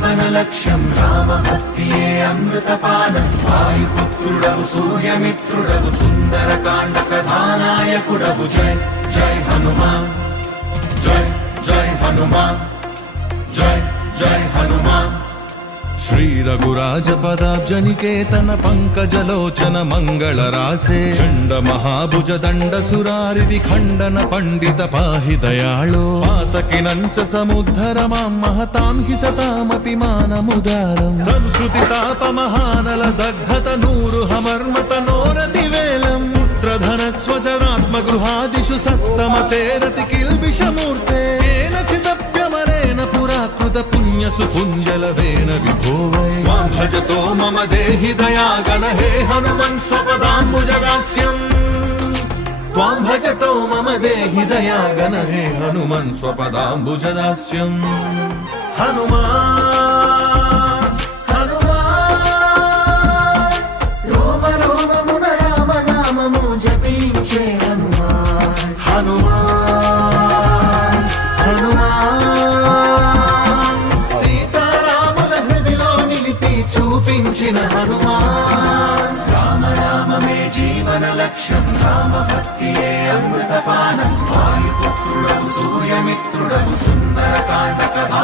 జీవన లక్ష్యం రామభక్తియే అమృతపానం వాయుపుత్రుడవు సూర్యమిత్రుడవు సుందరకాండ కథానాయకుడవు జై జై హనుమాన్ జై జై హనుమాన్ జై జై హనుమాన్ శ్రీ రఘురాజ పదాబ్జనికేతన పంకజలోచన మంగళ రాసే చండ మహాభుజ దండ సురారి విఖండన పండిత పాహి దయాళో పాతకినంచ సముద్ధర మాం మహతాం హి సతామపి మానముదారం సంస్కృతి తాప మహానల దగ్ధత నూరు హమర్మత నోరతి వేలం పుత్రధన స్వజనాత్మ గృహాదిషు సత్తమ తేరతి కిల్బిషమూర్తే చిదప్యమరేణ పురాకృత పుణ్య సుపుంజలవేన విభోవై మాం భజతో మమ దేహి దయాగణ హే హనుమన్ స్వపదాంబుజదాస్యం త్వాం భజతో మమ దేహి దయాగణ హే హనుమన్ స్వపదాంబుజదాస్యం హనుమాన్ హనుమాన్ రోమ రోమమున రామ నామము జపించే హనుమాన్ హనుమాన్ హనుమాన్ సీతారాముల హృదయలో నిలిపి చూపించిన హనుమాన్ రామ రామమే జీవన లక్ష్యం రామభక్తియే అమృతపానం వాయుపుత్రుడవు సూర్యమిత్రుడవు సుందరకాండ కథా